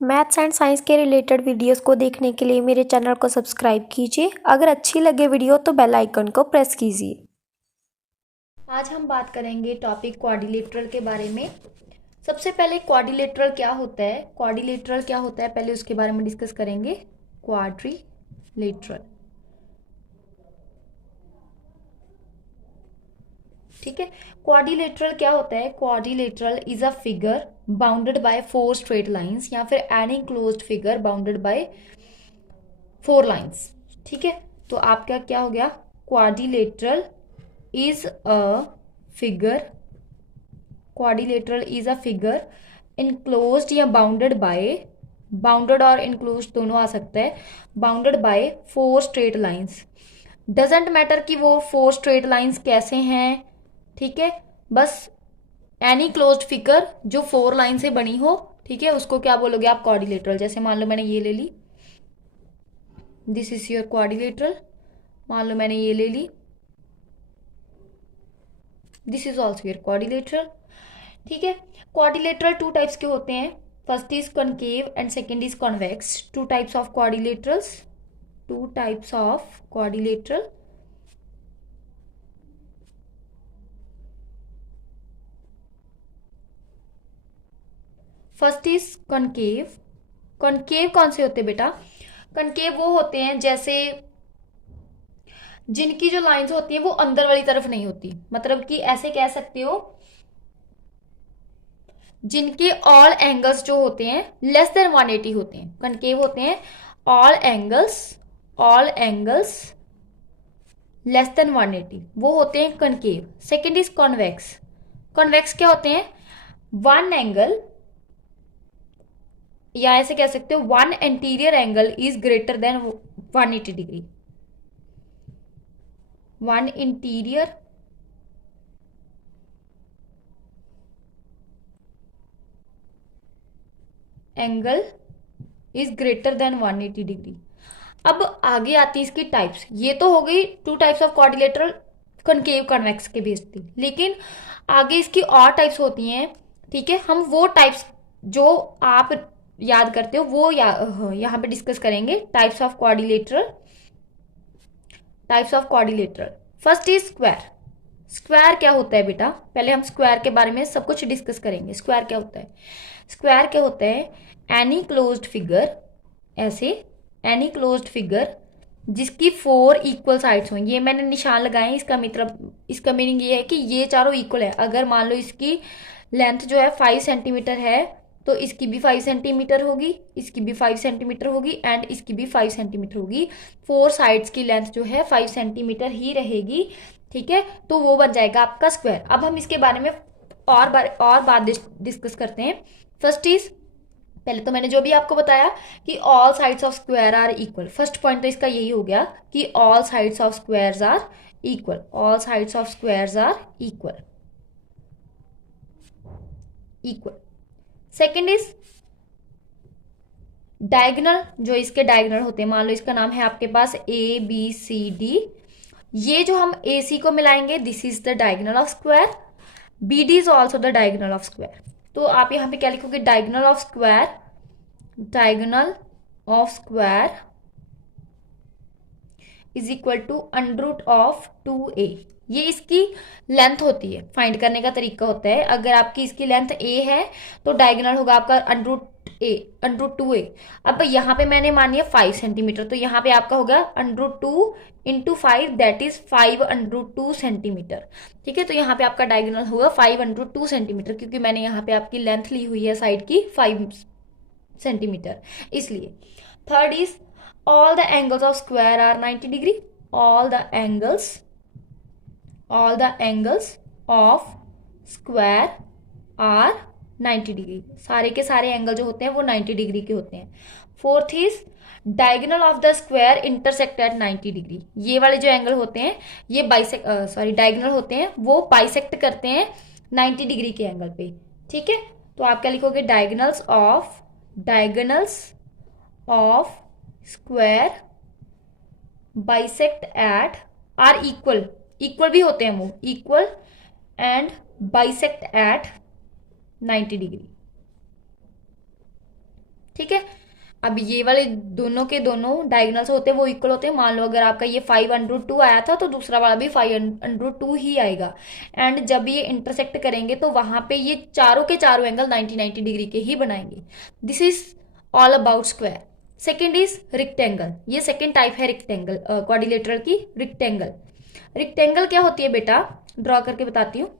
Maths and science के related videos को देखने के लिए मेरे चैनल को सब्सक्राइब कीजिए। अगर अच्छी लगे वीडियो तो बेल आइकन को प्रेस कीजिए। आज हम बात करेंगे टॉपिक क्वाड्रिलेटरल के बारे में। सबसे पहले क्वाड्रिलेटरल क्या होता है, पहले उसके बारे में डिस्कस करेंगे। क्वाड्रिलेटरल, ठीक है। क्वाड्रिलेटरल क्या होता है? Quadrilateral is a figure bounded by 4 straight lines या फिर any closed figure bounded by 4 lines, ठीक है। तो आपका क्या हो गया? Quadrilateral is a figure, quadrilateral is a figure enclosed या बाउंडेड बाय, बाउंडेड और इनक्लोज्ड दोनों आ सकता है, bounded by 4 straight lines. Doesn't matter कि वो 4 स्ट्रेट लाइंस कैसे हैं, ठीक है। बस एनी क्लोज्ड फिगर जो 4 लाइन से बनी हो, ठीक है, उसको क्या बोलोगे आप? क्वाड्रिलेटरल। जैसे मान लो मैंने ये ले ली, दिस इज योर क्वाड्रिलेटरल। मान लो मैंने ये ले ली, this is also your quadrilateral, ठीक है। क्वाड्रिलेटरल 2 टाइप्स के होते हैं। First is concave and second is convex. 2 types of quadrilaterals, 2 types of quadrilateral. First is concave. Concave कौन से होते हैं बेटा? कॉनकेव वो होते हैं जैसे जिनकी जो लाइंस होती हैं वो अंदर वाली तरफ नहीं होती, मतलब कि ऐसे कह सकते हो जिनके ऑल एंगल्स जो होते हैं लेस देन 180 होते हैं, कनकेव होते हैं। ऑल एंगल्स लेस देन 180 वो होते हैं concave. Second is convex. Convex क्या होते हैं? वन एंगल, या ऐसे कह सकते हो one anterior angle is greater than 180 degree. One interior angle is greater than 180 degree. अब आगे आती है इसकी टाइप्स। ये तो हो गई 2 types of quadrilateral, concave convex के बेस पे, लेकिन आगे इसकी और टाइप्स होती हैं, ठीक है। हम वो टाइप्स जो आप याद करते हो वो यहाँ पे डिस्कस करेंगे। Types of quadrilateral, types of quadrilateral. First is square. Square क्या होता है बेटा? पहले हम स्क्वायर के बारे में सब कुछ डिस्कस करेंगे। स्क्वायर क्या होता है? स्क्वायर क्या होता है? एनी क्लोज्ड फिगर, ऐसे एनी क्लोज्ड फिगर जिसकी 4 इक्वल साइड्स हों। ये मैंने निशान लगाए, इसका मतलब, इसका मीनिंग ये है कि ये चारों इक्वल है। अगर मान लो इसकी लेंथ जो है 5 सेंटीमीटर है तो इसकी भी 5 सेंटीमीटर होगी, इसकी भी 5 सेंटीमीटर होगी एंड इसकी भी 5 सेंटीमीटर होगी। 4 साइड्स की लेंथ जो है 5 सेंटीमीटर ही रहेगी, ठीक है। तो वो बन जाएगा आपका स्क्वायर। अब हम इसके बारे में और बात डिस्कस करते हैं। फर्स्ट इज, पहले तो मैंने जो भी आपको बताया कि all sides of square are equal. First point तो इसका यही हो गया कि all sides of squares are equal, all sides of squares are equal, equal. Second is diagonal. जो इसके डायगोनल होते हैं, मान लो इसका नाम है आपके पास ABCD, ये जो हम AC को मिलाएंगे, this is the diagonal of square. BD is also the diagonal of square. तो आप यहाँ पे क्या लिखोगे? Diagonal of square, diagonal of square is equal to under root of 2a। ये इसकी लेंथ होती है, फाइंड करने का तरीका होता है। अगर आपकी इसकी लेंथ a है तो डायगोनल होगा आपका अंडर रूट 2a। अब यहाँ पे मैंने मानी है 5 सेंटीमीटर, तो यहाँ पे आपका होगा under root 2 into 5, that is 5 under root 2 centimetre, ठीक है। तो यहाँ पे आपका डायगोनल होगा 5 अंडर रूट 2 सेंटीमीटर, क्योंकि मैंने यहाँ पे आपकी लेंथ ली हुई है साइड की 5 सेंटीमीटर, इसलिए। Third is all the angles of square are 90 degree. all the angles of square are 90 degree. सारे के सारे एंगल जो होते हैं वो 90 डिग्री के होते हैं। Fourth is diagonal of the square intersect at 90 degree. ये वाले जो एंगल होते हैं ये डायगोनल होते हैं, वो बाइसेक्ट करते हैं 90 डिग्री के एंगल पे, ठीक है। तो आप क्या लिखोगे? Diagonals of square bisect at are equal, equal भी होते हैं वो, equal and bisect at 90 degree, ठीक है। अब ये वाले दोनों के दोनों डायगोनल्स होते हैं वो इक्वल होते हैं। मान लो अगर आपका ये 5√2 आया था तो दूसरा वाला भी 5√2 ही आएगा। एंड जब ये इंटरसेक्ट करेंगे तो वहां पे ये चारों के चारों एंगल 90 डिग्री के ही बनाएंगे। This is all about square. Second is rectangle. ये सेकेंड टाइप है रिक्टेंगल क्वाड्रिलेटरल की। रिक्टेंगल, रिक्टेंगल क्या होती है बेटा, ड्रॉ करके बताती हूँ।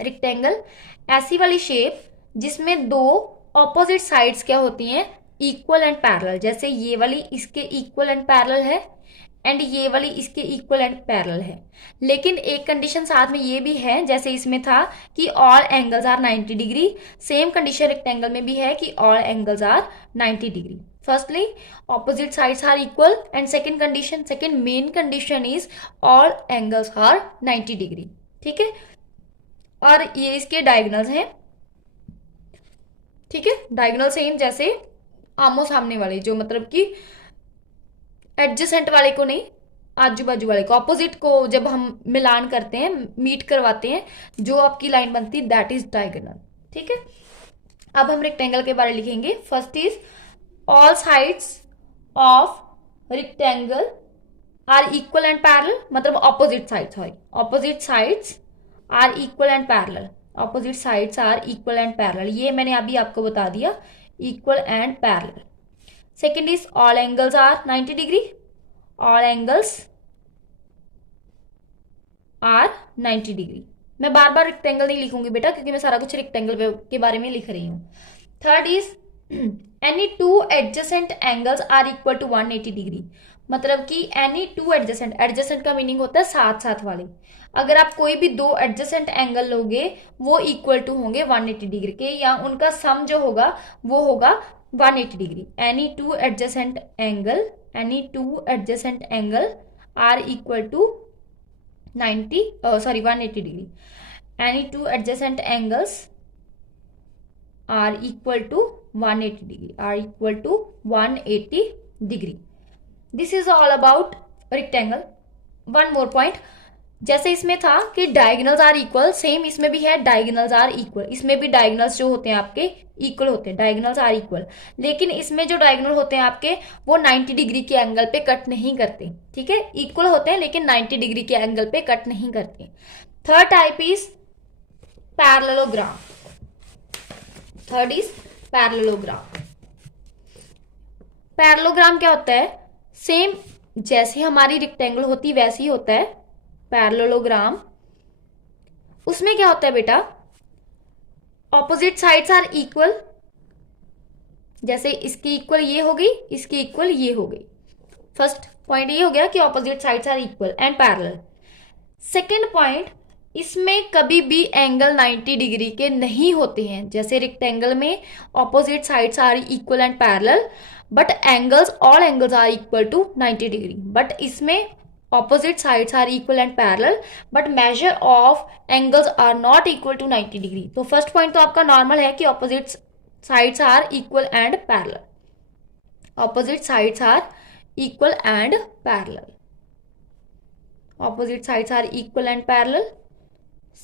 रिक्टेंगल ऐसी वाली शेप जिसमें दो ऑपोजिट साइड्स क्या होती हैं, इक्वल एंड पैरेलल। जैसे ये वाली इसके इक्वल एंड पैरेलल है एंड ये वाली इसके इक्वल एंड पैरेलल है। लेकिन एक कंडीशन साथ में ये भी है, जैसे इसमें था कि all angles are 90 degree, same condition rectangle में भी है कि all angles are 90 degree. Firstly opposite sides are equal and second condition, second main condition is all angles are 90 degree. ठीक है, और ये इसके डायगोनल्स हैं। ठीक है, डायगोनल सेम जैसे आमो सामने वाले, जो मतलब कि एडजेसेंट वाले को नहीं, आजू बाजू वाले को, ऑपोजिट को जब हम मिलान करते हैं, मीट करवाते हैं, जो आपकी लाइन बनती है दैट इज डायगोनल। ठीक है, अब हम रेक्टेंगल के बारे में लिखेंगे। First is all sides of rectangle are equal and parallel, मतलब opposite side, sorry opposite sides are equal and parallel. Opposite sides are equal and parallel, ये मैंने अभी आपको बता दिया, equal and parallel. Second is all angles are 90 degree, all angles are 90 degree. मैं बार बार rectangle नहीं लिखूंगी बेटा, क्योंकि मैं सारा कुछ रेक्टेंगल के बारे में लिख रही हूँ। Third is any two adjacent angles are equal to 180 degree, मतलब कि एनी टू एडजेसेंट, एडजेसेंट का मीनिंग होता है साथ साथ वाले। अगर आप कोई भी दो एडजेसेंट एंगल लोगे वो इक्वल टू होंगे 180 डिग्री के, या उनका सम जो होगा वो होगा 180 degree. Any two adjacent angle, any two adjacent angle are equal to 180 degree. Any two adjacent angles are equal to 180 degree, are equal to 180 degree. This is all about rectangle. One more point, जैसे इसमें था कि diagonals are equal, same इसमें भी है diagonals are equal. इसमें भी diagonals जो होते हैं आपके इक्वल होते हैं, डायगोनल्स आर इक्वल। लेकिन इसमें जो डायगोनल होते हैं आपके वो 90 डिग्री के एंगल पे कट नहीं करते। ठीक है, इक्वल होते हैं लेकिन 90 डिग्री के एंगल पे कट नहीं करते। Third type is parallelogram. Third is parallelogram. Parallelogram क्या होता है, सेम जैसे हमारी रेक्टेंगल होती वैसे ही होता है पैरेललोग्राम। उसमें क्या होता है बेटा, ऑपोजिट साइड्स आर इक्वल, जैसे इसकी इक्वल ये हो गई, इसकी इक्वल ये हो गई। फर्स्ट पॉइंट ये हो गया कि opposite sides are equal and parallel. Second point, इसमें कभी भी एंगल 90 डिग्री के नहीं होते हैं। जैसे रेक्टेंगल में opposite sides are equal and parallel, but angles, all angles are equal to 90 degree. But इसमें opposite sides are equal and parallel but measure of angles are not equal to 90 degree। तो first point तो आपका normal है कि opposite sides are equal and parallel, opposite sides are equal and parallel, opposite sides are equal and parallel।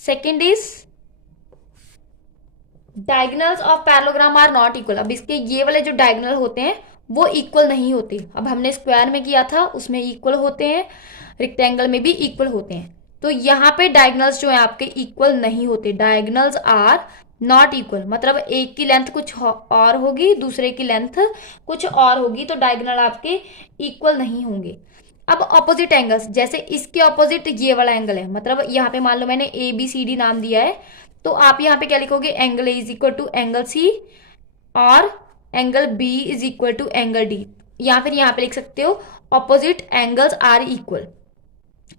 second is diagonals of parallelogram are not equal। अब इसके ये वाले जो डायगोनल होते हैं वो इक्वल नहीं होते। अब हमने स्क्वायर में किया था उसमें इक्वल होते हैं, रेक्टेंगल में भी इक्वल होते हैं। तो यहाँ पे डायगोनल्स जो है आपके इक्वल नहीं होते। डायगोनल्स आर नॉट इक्वल, मतलब एक की लेंथ कुछ और होगी, दूसरे की लेंथ कुछ और होगी, तो डायगोनल आपके इक्वल नहीं होंगे। अब ऑपोजिट एंगल्स, जैसे इसके ऑपोजिट ये वाला एंगल है, मतलब यहाँ पे मान लो मैंने ABCD नाम दिया है, तो आप यहाँ पे क्या लिखोगे, angle A is equal to angle C और angle B is equal to angle D। या फिर यहाँ पे लिख सकते हो opposite angles are equal,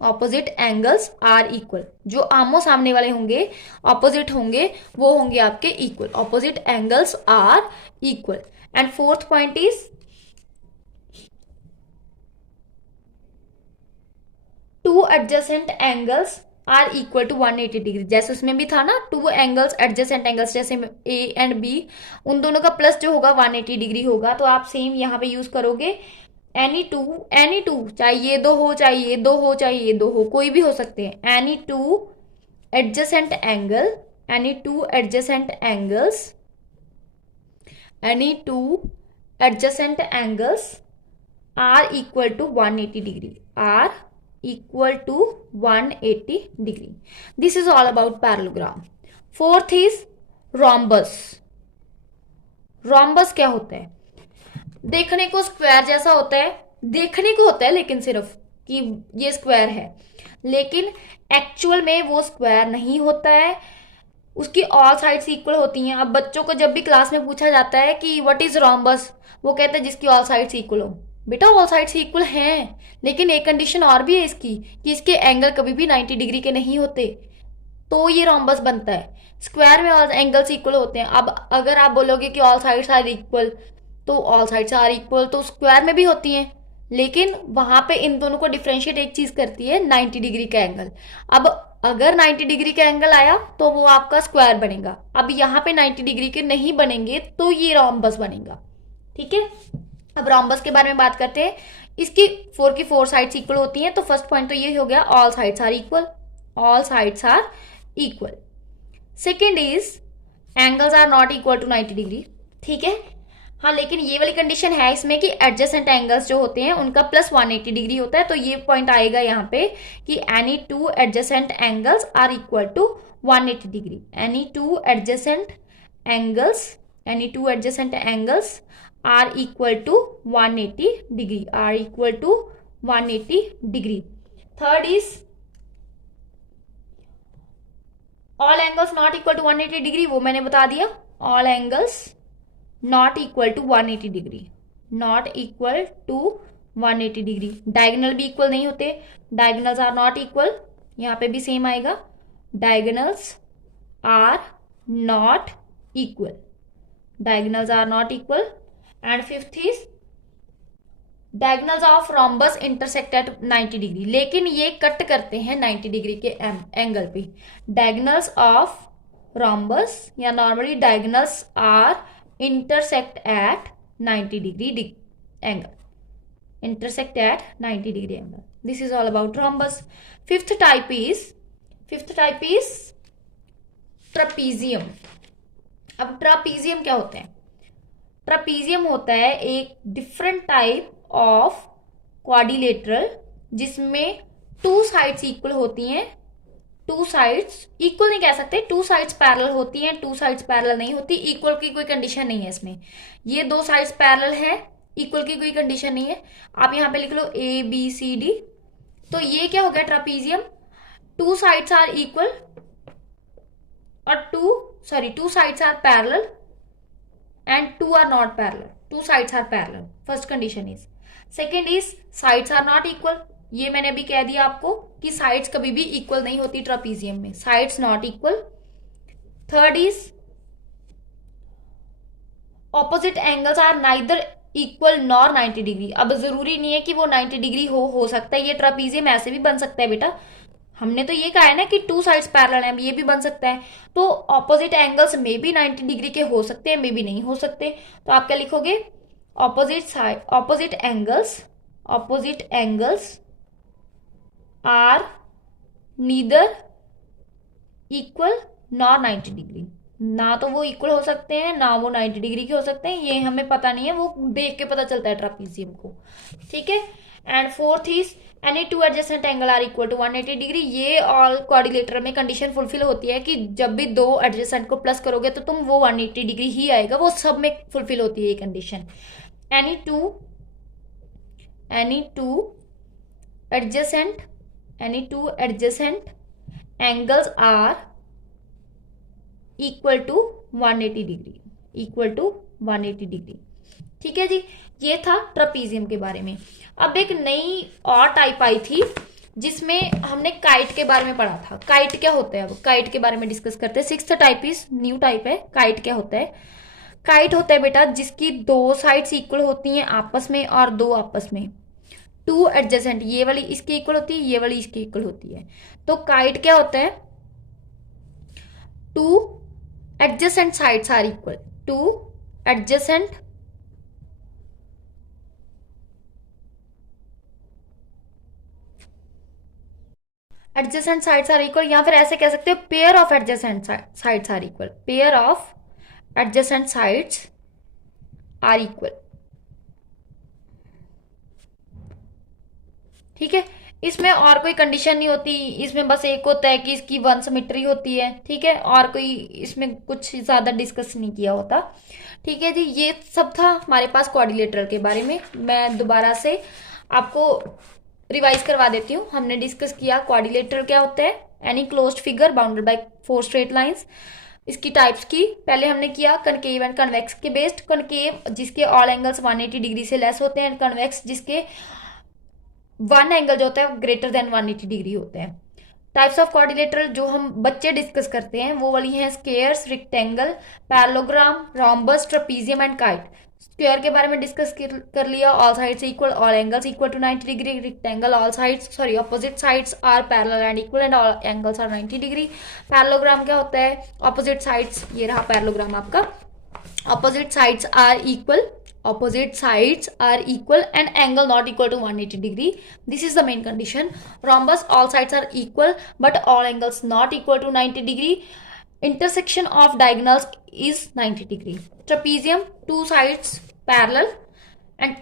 opposite angles are equal. जो आमो सामने वाले होंगे, ऑपोजिट होंगे, वो होंगे आपके equal. Opposite angles are equal. And fourth point is two adjacent angles are equal to 180 degree. जैसे उसमें भी था ना, टू एंगल्स एडजेसेंट एंगल्स, जैसे A एंड B, उन दोनों का प्लस जो होगा 180 डिग्री होगा। तो आप सेम यहाँ पे यूज करोगे एनी टू, चाहे ये दो हो, चाहे ये दो हो, चाहे ये दो हो, कोई भी हो सकते हैं। Any two adjacent angle, any two adjacent angles, any to adjacent angles are equal to 180 degree, are equal to 180 degree. This is all about parallelogram. Fourth is rhombus. rhombus क्या होता है? देखने को स्क्वायर जैसा होता है, देखने को होता है लेकिन सिर्फ कि ये स्क्वायर है, लेकिन एक्चुअल में वो स्क्वायर नहीं होता है, उसकी ऑल साइड्स इक्वल होती हैं. अब बच्चों को जब भी क्लास में पूछा जाता है कि व्हाट इज रोम्बस, वो कहते हैं जिसकी ऑल साइड्स इक्वल हो. बेटा ऑल साइड्स इक्वल हैं, लेकिन एक कंडीशन और भी है इसकी कि इसके एंगल कभी भी 90 डिग्री के नहीं होते, तो ये रोम्बस बनता है. स्क्वायर में ऑल एंगल्स इक्वल होते हैं. अब अगर आप बोलोगे कि ऑल साइड्स आर इक्वल, तो ऑल साइड्स आर इक्वल तो स्क्वायर में भी होती हैं, लेकिन वहां पे इन दोनों को डिफ्रेंशिएट एक चीज करती है, 90 डिग्री का एंगल. अब अगर 90 डिग्री का एंगल आया तो वो आपका स्क्वायर बनेगा. अब यहाँ पे 90 डिग्री के नहीं बनेंगे तो ये रोम्बस बनेगा. ठीक है, अब रोम्बस के बारे में बात करते हैं. इसकी फोर की फोर साइड्स इक्वल होती हैं, तो फर्स्ट पॉइंट तो ये हो गया, all sides are equal, all sides are equal. Second is angles are not equal to 90 degree. ठीक है, हाँ, लेकिन ये वाली कंडीशन है इसमें कि एडजेसेंट एंगल्स जो होते हैं उनका प्लस 180 डिग्री होता है. तो ये पॉइंट आएगा यहाँ पे कि any two adjacent angles are equal to 180 degree. Any two adjacent angles, any two adjacent angles are equal to 180 degree, are equal to 180 degree. Third is all angles not equal to 180 degree, वो मैंने बता दिया. All angles not equal to 180 degree, not equal to 180 degree. Diagonal भी equal नहीं होते, diagonals are not equal, यहाँ पे भी सेम आएगा, diagonals are not equal, diagonals are not equal. And fifth is diagonals of rhombus intersect at 90 degree, लेकिन ये cut करते हैं 90 डिग्री के एंगल पे. डायगोनल्स ऑफ रोम्बस या normally diagonals are intersect at 90 degree angle, intersect at 90 degree angle. This is all about rhombus. fifth type is trapezium. अब trapezium क्या होता है? trapezium होता है एक different type of quadrilateral जिसमें टू साइड्स इक्वल होती हैं. टू साइड्स इक्वल नहीं कह सकते, टू साइड्स पैरेलल होती हैं, टू साइड्स पैरेलल नहीं होती. इक्वल की कोई कंडीशन नहीं है इसमें. ये दो साइड्स पैरेलल है, इक्वल की कोई कंडीशन नहीं है. आप यहाँ पे लिख लो ए बी सी डी, तो ये क्या हो गया trapezium. Two sides are equal और two sides are parallel and two are not parallel. Two sides are parallel, first condition is. Second is sides are not equal. ये मैंने अभी कह दिया आपको कि साइड्स कभी भी इक्वल नहीं होती ट्रापीजियम में, sides not equal. Third is opposite angles are neither equal nor 90 degree. अब जरूरी नहीं है कि वो 90 डिग्री हो सकता है, ये ट्रापीजियम ऐसे भी बन सकता है बेटा. हमने तो ये कहा है ना कि टू साइड्स पैरेलल हैं, ये भी बन सकता है. तो ऑपोजिट एंगल्स में भी 90 डिग्री के हो सकते हैं, मे भी नहीं हो सकते. तो आप क्या लिखोगे, opposite angles are neither equal nor 90 degree. ना तो वो इक्वल हो सकते हैं, ना वो 90 डिग्री के हो सकते हैं. ये हमें पता नहीं है, वो देख के पता चलता है ट्रापीजियम को. ठीक है. And fourth is any two adjacent angle are equal to 180 degree. ये ऑल क्वाड्रिलेटरल में कंडीशन फुलफिल होती है कि जब भी दो एडजेसेंट को प्लस करोगे तो तुम वो 180 डिग्री ही आएगा. वो सब में फुलफिल होती है ये condition. Any two adjacent angles are equal to 180 degree. ठीक है जी, ये था ट्रापीजियम के बारे में. अब एक नई और टाइप आई थी जिसमें हमने काइट के बारे में पढ़ा था. काइट क्या होता है, अब काइट के बारे में डिस्कस करते हैं. Sixth type is new type है. काइट क्या होता है? काइट होता है बेटा जिसकी दो साइड्स इक्वल होती हैं आपस में और दो आपस में. टू एडजेसेंट, ये वाली इसकी इक्वल होती है, ये वाली इसकी इक्वल होती है. तो काइट क्या होता है? Two adjacent sides are equal, two adjacent sides are equal, या फिर ऐसे कह सकते हो pair of adjacent sides are equal. Pair of adjacent sides are equal. ठीक है। इसमें और कोई कंडीशन नहीं होती, इसमें बस एक होता है कि इसकी वन सिमेट्री होती है, ठीक है, और कोई इसमें कुछ ज्यादा डिस्कस नहीं किया होता। ठीक है जी, ये सब था हमारे पास क्वाड्रिलेटरल के बारे में। मैं दोबारा से आपको रिवाइज करवा देती हूँ। हमने डिस्कस किया क्वाड्रिलेटरल क्या होता है, any closed figure bounded by four straight lines. इसकी टाइप्स की पहले हमने किया, कनकेव एंड कन्वेक्स के बेस्ड। कनकेव जिसके ऑल एंगल्स 180 डिग्री से लेस होते हैं, एंड कन्वेक्स जिसके वन एंगल जो होता है ग्रेटर देन 180 डिग्री होते हैं। टाइप्स ऑफ क्वाड्रिलेटरल जो हम बच्चे डिस्कस करते हैं वो वाली हैं squares, rectangle, parallelogram, rhombus, trapezium and kite. Square के बारे में डिस्कस कर लिया, all sides equal, all angles equal to 90 degree. Rectangle all sides sorry opposite sides are parallel and equal and all angles are 90 degree. Parallelogram क्या होता है, opposite sides, ये रहा पैरेललोग्राम आपका, opposite sides are equal, opposite sides are equal and angle not equal to 180 degree. This is the main condition. Rhombus, all sides are equal but all angles not equal to 90 degree. Intersection of diagonals is 90 degree. Trapezium, two sides parallel and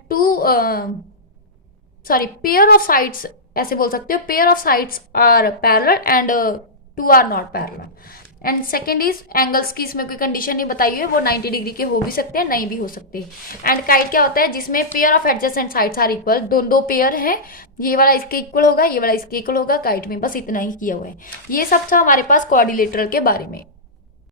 pair of sides, ऐसे बोल सकते हो, pair of sides are parallel and two are not parallel. And second is angles की इसमें कोई condition नहीं बताई हुई है, वो 90 डिग्री के हो भी सकते हैं, नहीं भी हो सकते। एंड काइट क्या होता है, जिसमें pair of adjacent sides are equal, दो पेयर हैं, ये वाला इसके इक्वल होगा, ये वाला इसके इक्वल होगा। काइट में बस इतना ही किया हुआ है। ये सब था हमारे पास क्वाड्रिलेटरल के बारे में।